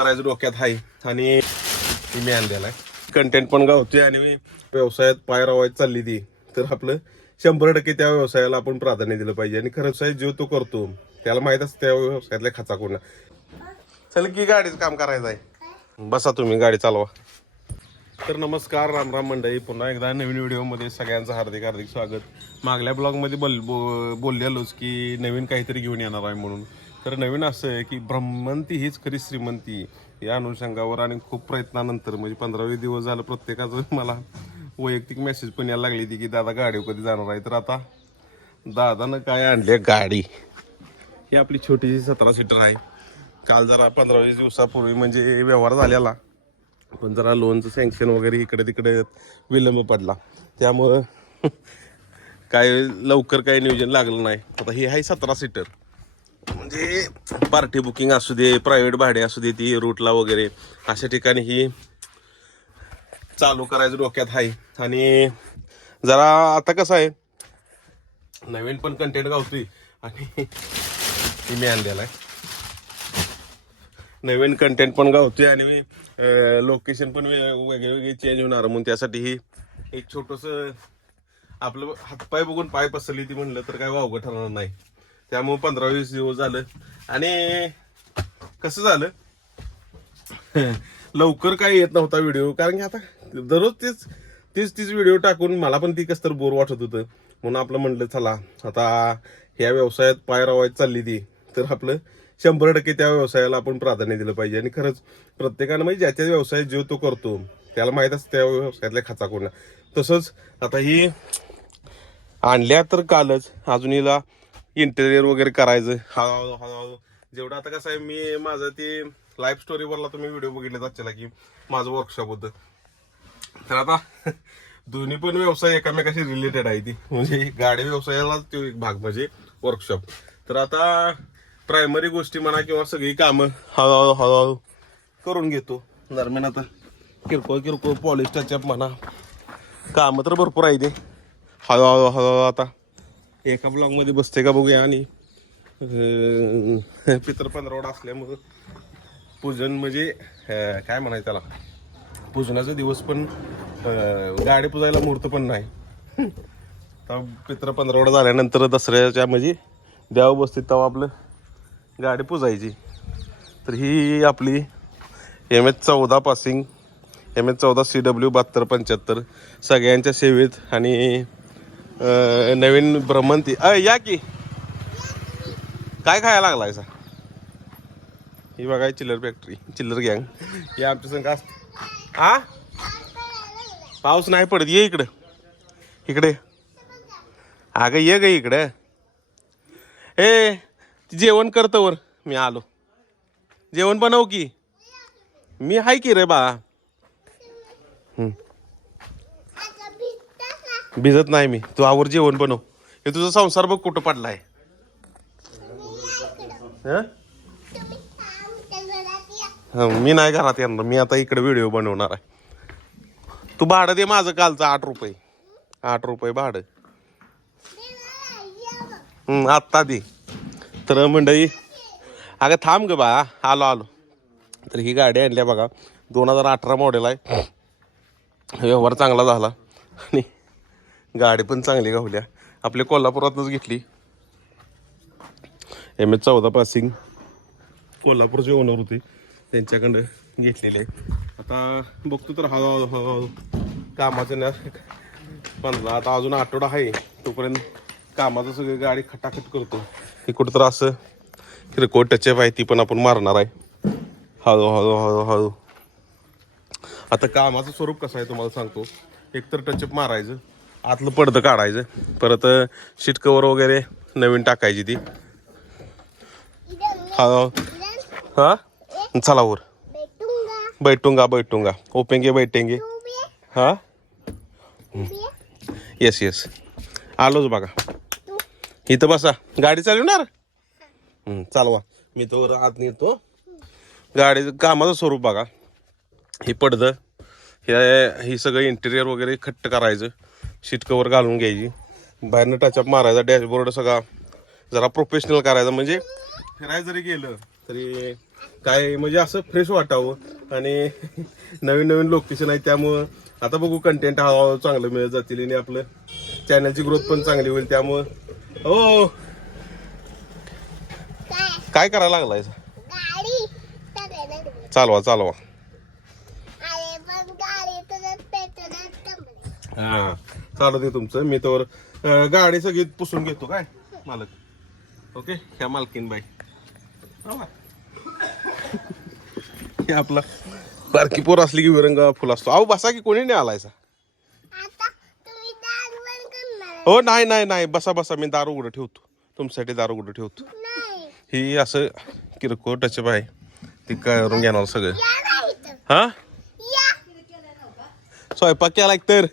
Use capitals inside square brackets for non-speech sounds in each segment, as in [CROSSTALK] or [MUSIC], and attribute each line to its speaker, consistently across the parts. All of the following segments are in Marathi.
Speaker 1: करायचं डोक्यात आहे आणि मी आणलेला आहे कंटेंट पण गावतोय आणि व्यवसायात पाय रावायची चालली ती. तर आपलं शंभर टक्के त्या व्यवसायाला आपण प्राधान्य दिलं पाहिजे. आणि खरंच व्यवसाय जो तो करतो त्याला माहीत असतं त्या व्यवसायातल्या खाचा कोण चल की गाडीचं काम करायचं आहे. बसा तुम्ही गाडी चालवा. तर नमस्कार राम राम मंडळी. पुन्हा एकदा नवीन व्हिडिओमध्ये सगळ्यांचं हार्दिक हार्दिक स्वागत. मागल्या ब्लॉगमध्ये बोल बोललेलोच की नवीन काहीतरी घेऊन येणार आहे म्हणून. तर नवीन असं आहे की ब्रह्मंती हीच खरी श्रीमंती या अनुषंगावर आणि खूप प्रयत्नानंतर म्हणजे पंधरावे दिवस झालं प्रत्येकाचं [LAUGHS] मला वैयक्तिक मेसेज पण यायला लागली ती की दादा गाडी कधी जाणार आहे? तर आता दादानं काय आणले गाडी. ही आपली छोटीशी सतरा सीटर आहे. काल जरा पंधरा वीस दिवसापूर्वी म्हणजे व्यवहार झालेला पण जरा लोनचं सँक्शन वगैरे इकडे तिकडे विलंब पडला. त्यामुळं [LAUGHS] काय लवकर काही नियोजन लागलं नाही. आता ही आहे सतरा सीटर. म्हणजे पार्टी बुकिंग असू दे प्रायव्हेट भाडे असू दे ती रूटला वगैरे अशा ठिकाणी ही चालू करायचं डोक्यात आहे. आणि जरा आता कसं आहे नवीन पण कंटेंट गावतोय. आणि ती मी आणलेला आहे. नवीन कंटेंट पण गावतोय आणि लोकेशन पण वेगळे वेगळे चेंज होणार. म्हणून त्यासाठी ही एक छोटस आपलं हातपाय बघून पाय पसरली ती म्हणलं तर काय वावगं ठरणार नाही. त्यामुळे पंधरा वीस दिवस झालं. आणि कसं झालं? [LAUGHS] लवकर काही येत नव्हता व्हिडिओ कारण की आता दररोज तेच तीच तीच व्हिडिओ टाकून मला पण ती कसं तर बोर वाटत होतं. म्हणून आपलं म्हणलं चला आता ह्या व्यवसायात पाय रवायची चालली ती. तर आपलं शंभर टक्के त्या व्यवसायाला आपण प्राधान्य दिलं पाहिजे. आणि खरंच प्रत्येकानं म्हणजे ज्याच्या व्यवसायात जो तो करतो त्याला माहीत असतं त्या व्यवसायातल्या खाचा कोणा तसंच आता ही आणल्या तर कालच अजून हिला इंटेरियर वगैरे करायचं. हळूहळू हळूहळू. जेवढं आता कसं आहे मी माझं ते लाईफ स्टोरीवरला तुम्ही व्हिडिओ बघितले जाच्छला की माझं वर्कशॉप होतं. तर आता [LAUGHS] दोन्ही पण व्यवसाय एकामेकाशी रिलेटेड आहे ती. म्हणजे गाडी व्यवसायाला तो एक भाग म्हणजे वर्कशॉप तर आता प्रायमरी गोष्टी म्हणा किंवा सगळी कामं हळूहळू हळूहळू करून घेतो. दरम्यान आता किरकोळ किरकोळ पॉलिश टचअप म्हणा. कामं तर भरपूर आहे ते. हळूहळू हळूहळू आता एका ब्लॉगमध्ये बसते का बघूया आणि अं, पितर पंधरवडा असल्यामुळं पूजन म्हणजे काय म्हणायचं त्याला? पूजनाचा दिवस पण गाडी पुजायला मुहूर्त पण नाही. तर पित्र पंधरवडा झाल्यानंतर दसऱ्याच्या म्हणजे देव बसतील तेव्हा आपलं गाडी पुजायची. तर ही आपली एम एच चौदा पासिंग एम एच चौदा सी डब्ल्यू बहात्तर पंच्याहत्तर सगळ्यांच्या सेवेत आणि नवीन भ्रमंती अ या की. काय खायला लागलाय सा? ही बघा चिल्लर फॅक्टरी चिल्लर गँग हे आमच्या संघ असत हा पाऊस नाही पडत ये इकडं. इकडे अगं ये ग इकडं. ए जेवण करतो वर मी आलो. जेवण बनव की. मी हाय की रे बा. हम्म. भिजत नाही मी. तू आवर जेवण बनव. हे तुझा संसार बघ कुठं पडलाय. मी नाही घरात येणार. मी आता इकडे व्हिडिओ बनवणार आहे. तू भाडं दे माझं कालचं आठ रुपये. आठ रुपये भाडं. आत्ता दे. तर मंडळी अगं थांब ग बा. आलो आलो. तर ही गाडी आणल्या बघा. दोन हजार अठरा मॉडेल आहे. व्यवहार चांगला झाला. आणि गाडी पण चांगली गावल्या. आपल्या कोल्हापुरातच घेतली. एम एच चौदा पासिंग कोल्हापूरचे ओनर होते. त्यांच्याकडं घेतलेले. आहे आता बघतो तर हळूहळू हळूहळू कामाचं ना पंधरा आता अजून आठवडा आहे. तोपर्यंत कामाचं सगळं गाडी खटाखट करतो. हे कुठं तर असं किरकोळ टचअप आहे ती पण आपण मारणार आहे. हळूहळू हळूहळू. आता कामाचं स्वरूप कसं आहे तुम्हाला सांगतो. एकतर टचअप मारायचं. आतलं पडदं काढायचं. परत शीट कवर वगैरे नवीन टाकायची ती. हळू हा. चला वर. बैठूंगा बैठूंगा. ओपेंगे बैठेंगे. हा? येस येस आलोच बघा. इथं बसा. गाडी चालवणार? चालवा. मी तो आत नेतो. गाडी कामाचं स्वरूप बघा. हे पडदं हे ही सगळं इंटेरियर वगैरे खट्ट करायचं. शीट कवर घालून घ्यायची. बाहेरनं टचअप मारायचा डॅशबोर्ड सगळा. जरा प्रोफेशनल करायचा म्हणजे फिरायला जरी गेलं तरी काय म्हणजे असं फ्रेश वाटावं. आणि [LAUGHS] नवीन नवीन लोकेशन आहे त्यामुळं आता बघू कंटेंट हळूहळू चांगलं मिळत जातील आणि आपलं चॅनलची ग्रोथ पण चांगली होईल त्यामुळं. हो.
Speaker 2: काय
Speaker 1: करायला लागलाय? चालवा चालवा. हा. चालू दे तुमचं. मी तर गाडी सगळी पुसून घेतो काय? मालक. ओके? ह्या मालकीन बाई. [LAUGHS] हा. आपला बारकी पोर असली की विरंगा फुल असतो. अहो बसा की कोणी नाही आलायचा. हो नाही नाही नाही. बसा बसा. मी दार उघडं ठेवतो. तुमच्यासाठी दार उघडं ठेवतो. ही असं किरकोळ टचअप आहे ती करून घेणार सगळं. हा? स्वयंपाक केला एक तर?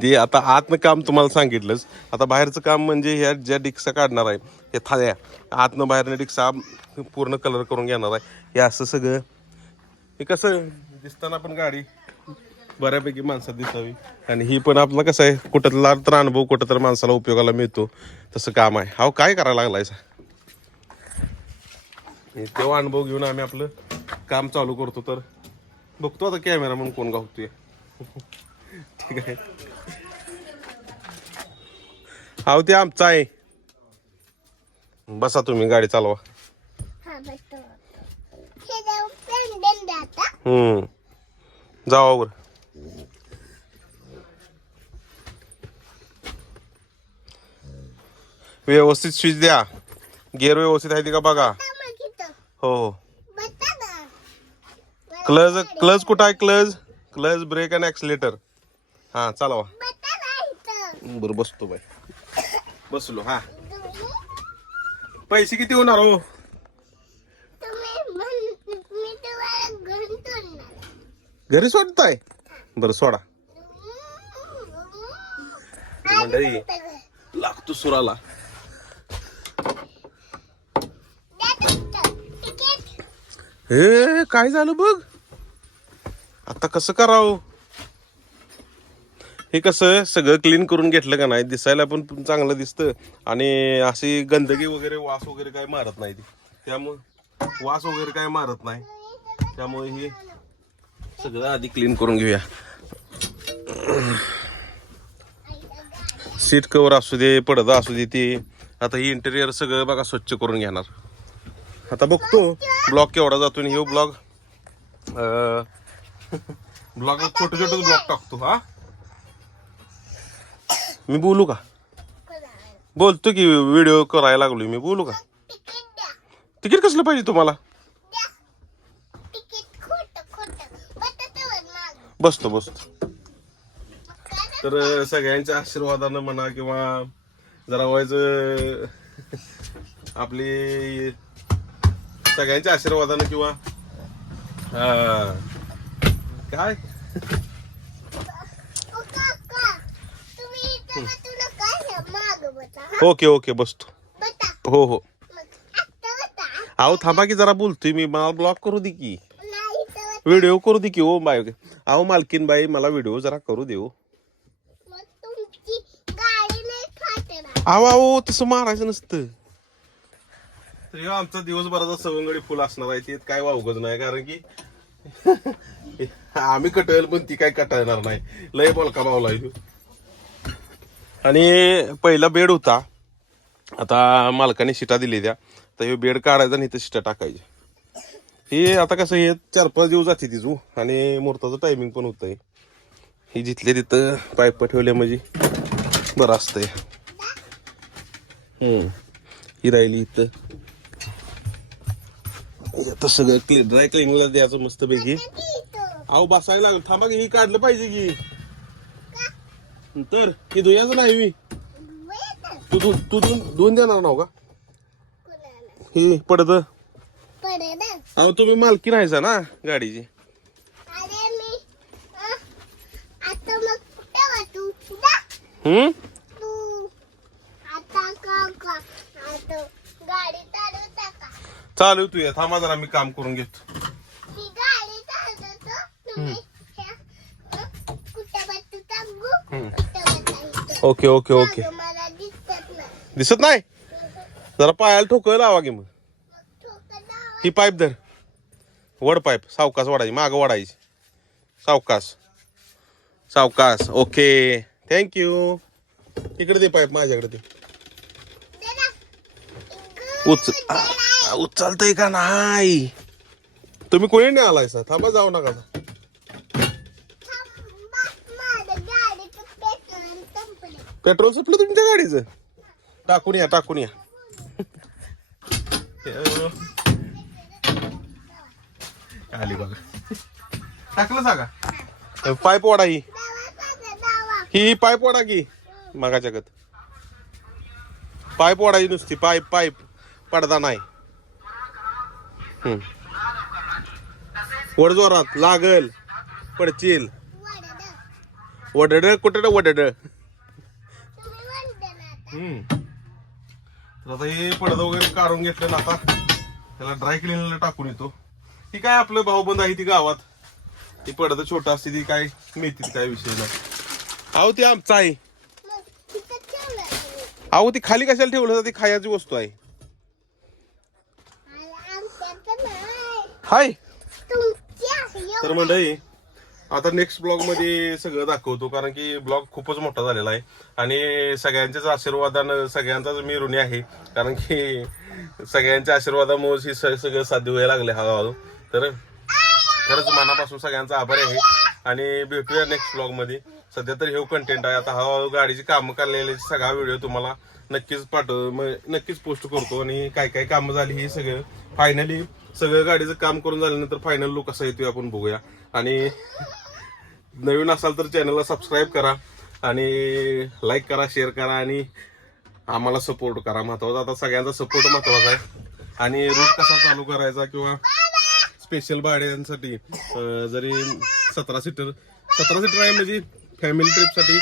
Speaker 1: ते [LAUGHS] आता आतनं काम तुम्हाला सांगितलंच. आता बाहेरचं काम म्हणजे ह्या ज्या डिक्सा काढणार आहे हे थाळ्या आतनं बाहेरनं डिक्सा पूर्ण कलर करून घेणार आहे. हे असं सगळं. हे कसं दिसताना पण गाडी बऱ्यापैकी माणसात दिसावी. आणि ही पण आपलं कसं आहे कुठं तर अनुभव कुठं तर माणसाला उपयोगाला मिळतो. तसं काम आहे. अहो काय करायला लागलाय सा? तेव्हा अनुभव घेऊन आम्ही आपलं काम चालू करतो तर. बघतो आता कॅमेरा म्हणून कोण गावतोय. ठीक आहे. अहो ते आमचा आहे. बसा तुम्ही गाडी चालवा.
Speaker 2: हा हे
Speaker 1: हम्म. जावा वर. व्यवस्थित स्विच द्या. गेअर व्यवस्थित आहे ते का बघा. हो हो.
Speaker 2: गाडी-
Speaker 1: क्लच कुठं आहे? क्लच क्लच ब्रेक आणि ऍक्सिलेटर हा चालवा. बरं बसतो बाय बसलो हा. पैसे किती होणार हो?
Speaker 2: घरी
Speaker 1: सोडताय? बरं सोडा. मंडळी लागतो सुराला. हे काय झालं बघ? आता कसं करावं? हे कसं सगळं क्लीन करून घेतलं का नाही? दिसायला पण चांगलं दिसतं. आणि अशी गंदगी वगैरे वास वगैरे काय मारत नाही ती. त्यामुळं वास वगैरे काय मारत नाही. त्यामुळे हे सगळं आधी क्लीन करून घेऊया. सीट कवर असू दे पडदा असू दे ते. आता ही इंटेरियर सगळं बघा स्वच्छ करून घेणार. आता बघतो. ब्लॉग केवढा जातो आणि हे ब्लॉग ब्लॉग छोटे छोटे ब्लॉग टाकतो हा? मी बोलू का? बोलतो की व्हिडिओ करायला लागलोय मी बोलू का?
Speaker 2: तिकीट
Speaker 1: कसलं पाहिजे तुम्हाला? बसतो बसतो. तर सगळ्यांच्या आशीर्वादानं म्हणा किंवा जरा व्हायचं आपली सगळ्यांच्या आशीर्वादानं किंवा काय?
Speaker 2: हे हा?
Speaker 1: ओके ओके बसतो. हो हो. अहो थांबा की जरा बोलतोय मी. मला ब्लॉक करू दे की. व्हिडिओ करू दे की ओ बाय. अहो मालकीन बाई मला व्हिडिओ जरा करू देऊ
Speaker 2: फाटणार
Speaker 1: अहो अहो तसं मारायचं नसतं. तर आमचा दिवसभराचा सवंगडी फुल असणार आहे ते काय वावगच नाही कारण की [LAUGHS] आम्ही कटवेल पण ती काय कटाळणार नाही. लय बोलका ह्यो. आणि पहिला बेड होता. आता मालकाने शिटा दिली त्या. तर हे बेड काढायचा आणि इथं शिटा टाकायच्या हे आता कसं हे चार पाच दिवस जाते तिजू. आणि मुहूर्ताचं टायमिंग पण होतंय. ही जिथले तिथं पाईप ठेवले म्हणजे बरं असतंय. हम्म. ही राहिली इथं. आता सगळं क्लीन ड्राय क्लिनिंगला द्यायचं मस्त पैकी. अहो बसायला लागलं. थांबा की ही काढलं पाहिजे की. तर ही धुयाचं नाही मी. तू धु- तू धुवून धुवून देणार नाव का? ही पडत. अहो तुम्ही मालकी राहायचा ना गाडीची.
Speaker 2: अरे मी अं, आता मग कुठे वाटू? जा
Speaker 1: हम्म
Speaker 2: तू आता का का आता गाडी चालू टाका
Speaker 1: चालू तू या थांबा जरा मी काम करून घेतो. Okay okay okay.
Speaker 2: दिसत नाही.
Speaker 1: जरा पायाला ठोकं लावा की मग. ही पाईप धर. वड पाईप सावकाश वडायची मागं वडायची सावकाश सावकाश ओके. थँक्यू इकडे दे पाईप माझ्याकडे
Speaker 2: ना.
Speaker 1: उच. उचलतय का नाही? तुम्ही कोणी नाही आलाय सर? थांबा जाऊ नका
Speaker 2: सर. पेट्रोल संपलं.
Speaker 1: तुमच्या गाडीचं? टाकून या टाकून या. आली बघा. टाकलं सांगा. पाय पोडा ही. ही पाय पोडा की मागाच्या गत. पाय पोडायची नुसती पाय पाय पडदा नाही. हम्म. वड जोरात लागल पडचिल
Speaker 2: वडं.
Speaker 1: वडड कुठं वडड. तर आता हे पडदा वगैरे काढून घेतलं ना आता त्याला ड्राय क्लिनरला टाकून येतो ती काय आपलं भाऊबंद आहे ती गावात ती पडदा छोटा असते ती काय मिळते काय विषय नाही अहो ती आमचा आहे. अहो ती खाली कशाला ठेवलं ती खायची वस्तू आहे
Speaker 2: आणि आमच्यात नाही.
Speaker 1: हाय. तर. मंडळी आता नेक्स्ट ब्लॉगमध्ये सगळं दाखवतो कारण की ब्लॉग खूपच मोठा झालेला आहे. आणि सगळ्यांच्याच आशीर्वादानं सगळ्यांचाच मी ऋणी आहे कारण की सगळ्यांच्या आशीर्वादामुळे हे स- सगळं साध्य व्हायला लागले हळूहळू तर खरंच मनापासून सगळ्यांचा आभार आहे. आणि भेटूया नेक्स्ट ब्लॉगमध्ये. सध्या तर हे कंटेंट आहे. आता हळूहळू गाडीची कामं काढलेले सगळा व्हिडिओ तुम्हाला नक्कीच पाठव म- नक्कीच पोस्ट करतो. आणि काय काय कामं झाली हे सगळं फायनली सगळं गाडीचं काम करून झाल्यानंतर फायनल लुक असा येतोय आपण बघूया. आणि नवीन असाल तर चॅनलला सबस्क्राईब करा आणि लाईक करा शेअर करा आणि आम्हाला सपोर्ट करा. महत्त्वाचा आता सगळ्यांचा सपोर्ट महत्त्वाचा आहे. आणि रूट कसा चालू करायचा किंवा स्पेशल भाड्यांसाठी जरी सतरा सीटर सतरा सीटर आहे म्हणजे फॅमिली ट्रिपसाठी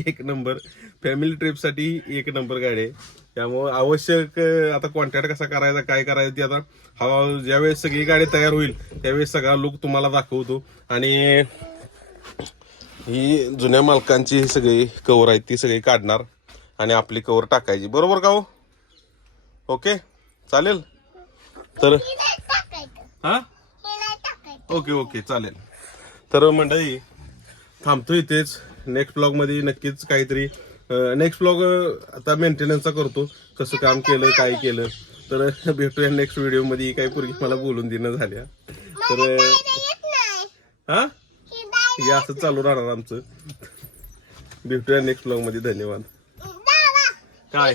Speaker 1: एक नंबर फॅमिली ट्रिपसाठी एक नंबर गाडी आहे. त्यामुळं आवश्यक आता कॉन्टॅक्ट कसा करायचा काय करायचं ते आता हवा ज्यावेळेस सगळी गाडी तयार होईल त्यावेळेस सगळा लुक तुम्हाला दाखवतो. आणि ही जुन्या मालकांची ही सगळी कवर आहेत ती सगळी काढणार आणि आपली कवर टाकायची. बरोबर का हो? ओके चालेल? तर
Speaker 2: हां?
Speaker 1: ओके ओके चालेल. तर मंडळी थांबतो इथेच. नेक्स्ट ब्लॉगमध्ये नक्कीच काहीतरी नेक्स्ट ब्लॉग आता मेंटेनन्सचा करतो. कसं काम केलं काय केलं. तर भेटूया नेक्स्ट व्हिडिओमध्ये. काही पूर्वी मला बोलून देणं झाल्या. तर हा?
Speaker 2: हे
Speaker 1: असं चालू राहणार आमचं. भेटूया नेक्स्ट ब्लॉगमध्ये. धन्यवाद. काय?